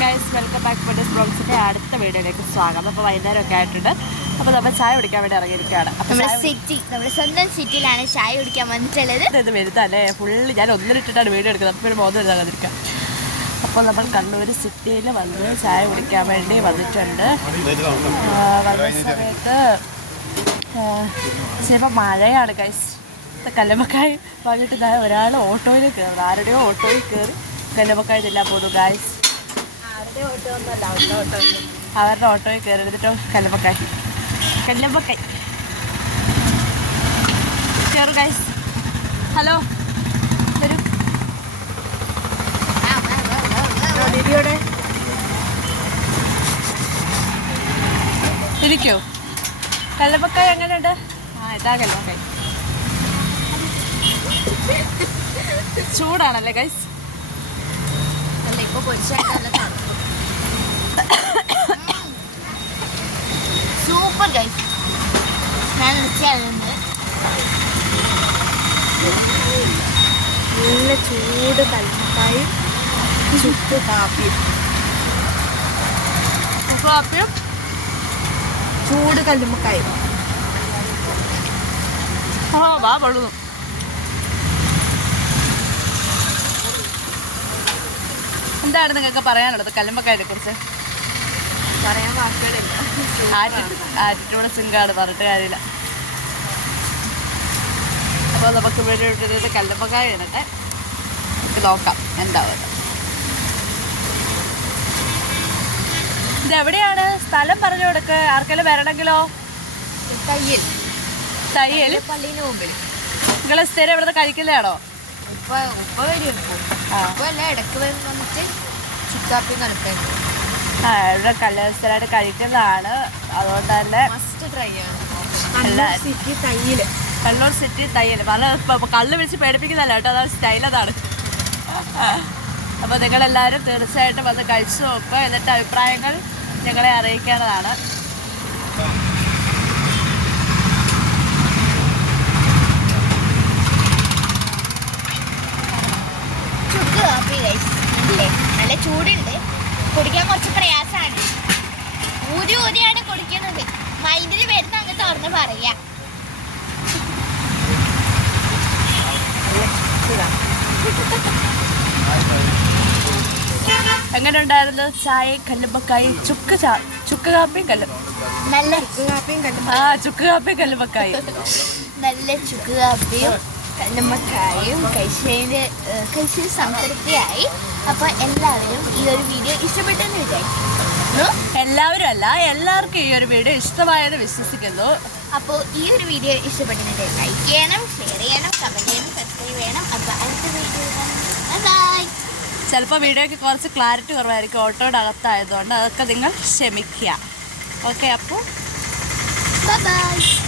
Guys welcome back photos ബ്ലോഗ്സിന്റെ അടുത്ത വീഡിയോയിലേക്ക് സ്വാഗതം. അപ്പോൾ വൈകുന്നേരമൊക്കെ ആയിട്ടുണ്ട്. അപ്പോൾ നമ്മൾ ചായ കുടിക്കാൻ വേണ്ടി ഇറങ്ങിയിരിക്കുകയാണ്. നമ്മുടെ സിറ്റി നമ്മുടെ സ്വന്തം സിറ്റിയിലാണ് ചായ കുടിക്കാൻ വന്നിട്ടുള്ളത്. ഇത് വരുത്തല്ലേ ഫുള്ള് ഞാൻ ഒന്നിലിട്ടിട്ടാണ് വീഡിയോ എടുക്കുന്നത്. അപ്പോൾ ഒരു മോദം എഴുതാതിരിക്കാം അപ്പോൾ നമ്മൾ കണ്ണൂർ സിറ്റിയിൽ വന്ന് ചായ കുടിക്കാൻ വേണ്ടി വന്നിട്ടുണ്ട്. വന്ന സമയത്ത് ചിലപ്പോൾ മഴയാണ് ഗൈസ് കല്ലമ്മക്കായി വന്നിട്ട് ഒരാൾ ഓട്ടോയിൽ കയറുന്നത് ആരുടെയോ ഓട്ടോയിൽ കയറി കല്ലമ്മക്കായി ചെല്ലാൻ പോകുന്നു ഗൈസ് അവരുടെ ഓട്ടോയിൽ കയറി എടുത്തിട്ടോ കല്ലപ്പക്കായി കല്ലമ്മക്കായി കയറു ഹലോ. വരൂ. ഇരിക്കോ? കല്ലപ്പക്കായ എങ്ങനെയുണ്ട്? ആ ഇതാ കല്ലപ്പക്കായി. ചൂടാണല്ലേ ഗൈസ് അല്ല ഇപ്പൊ പൊരിച്ചാൽ സൂപ്പർ ഗൈസ് ഞാൻ നല്ല ചൂട് കല്ലപ്പക്കായും ചുട്ട് കാപ്പിയും കാപ്പിയും ചൂട് കല്ലുമ്മക്കായും വാ പഴുതും എന്താണ് നിങ്ങൾക്ക് പറയാനുള്ളത്? കല്ലുമ്മക്കായനെ കുറിച്ച്. പറയാൻ വാക്കുകളില്ല. ആറ്റിറ്റ്യൂഡ് സിങ്കാണ് പറഞ്ഞിട്ട് കാര്യമില്ല. അപ്പോൾ നമുക്ക് ഇവിടെ ഇട്ടിട്ട് കല്ലപ്പക്കായ ഇടട്ടെ. നമുക്ക് നോക്കാം എന്താവും. ഇതെവിടെയാണ്? സ്ഥലം പറഞ്ഞു കൊടുക്ക് ആർക്കെങ്കിലും വരണമെങ്കിലോ? തയ്യൽ. തയ്യൽ? പള്ളിന് മുമ്പിൽ നിങ്ങൾ സ്ഥിരം ഇവിടുന്ന് കഴിക്കുന്നതാണോ? ഇപ്പൊ ഉപ്പ വരും. ആ. അല്ല ഇടയ്ക്ക് വന്നിട്ട് ചിക്കാപ്പി നടക്കുന്നുണ്ട് ആ ഇവിടെ കല്യാണ സ്ഥലമായിട്ട് കഴിക്കുന്നതാണ്. അതുകൊണ്ട് തന്നെ മസ്റ്റ് ട്രൈ ആണ്. സിറ്റി തയ്യൽ കണ്ണൂർ സിറ്റി തയ്യൽ പല കള്ള് വിളിച്ച് പേടിപ്പിക്കുന്നല്ല കേട്ടോ. അതാണ് സ്റ്റൈൽ അതാണ്. അപ്പോൾ നിങ്ങളെല്ലാവരും തീർച്ചയായിട്ടും വന്ന് കഴിച്ചു നോക്കുക. എന്നിട്ട് അഭിപ്രായങ്ങൾ ഞങ്ങളെ അറിയിക്കേണ്ടതാണ്. നല്ല ചൂടുണ്ട്. കുടിക്കാൻ കുറച്ച് പ്രയാസമാണ് ഊരി ഊരിയാണ് കുടിക്കുന്നത്. മൈൻഡിൽ വരുന്ന അങ്ങ് തുറന്ന് പറയാ. എങ്ങനെ ഉണ്ടായിരുന്നു? ചായ കല്ലുമ്പക്കായി ചുക്ക് ചാ ചുക്ക് കാപ്പിയും കല്ല് നല്ല കാപ്പിയും ആ ചുക്ക് കാപ്പിയും കല്ലുമ്പക്കായി നല്ല ചുക്ക് കാപ്പിയും. കല്ലുമ്മക്കായും കൈശേന്റെ കഴിച്ചത് സംതൃപ്തിയായി. അപ്പോൾ എല്ലാവരും ഈ ഒരു വീഡിയോ ഇഷ്ടപ്പെട്ടെന്ന് വിചാരിക്കുന്നു. എല്ലാവരും അല്ല എല്ലാവർക്കും ഈ ഒരു വീഡിയോ ഇഷ്ടമായെന്ന് വിശ്വസിക്കുന്നു. അപ്പോൾ ഈ ഒരു വീഡിയോ ഇഷ്ടപ്പെട്ടെങ്കിൽ ലൈക്ക് ചെയ്യണം ഷെയർ ചെയ്യണം കമന്റ് ചെയ്യണം സബ്സ്ക്രൈബ് ചെയ്യണം. അപ്പോൾ അടുത്ത വീഡിയോ ബൈ ചിലപ്പോൾ വീഡിയോയ്ക്ക് കുറച്ച് ക്ലാരിറ്റി കുറവായിരിക്കും ഓട്ടോയുടെ അകത്തായതുകൊണ്ട് അതൊക്കെ നിങ്ങൾ ക്ഷമിക്കുക. ഓക്കെ അപ്പോൾ ബൈ ബൈ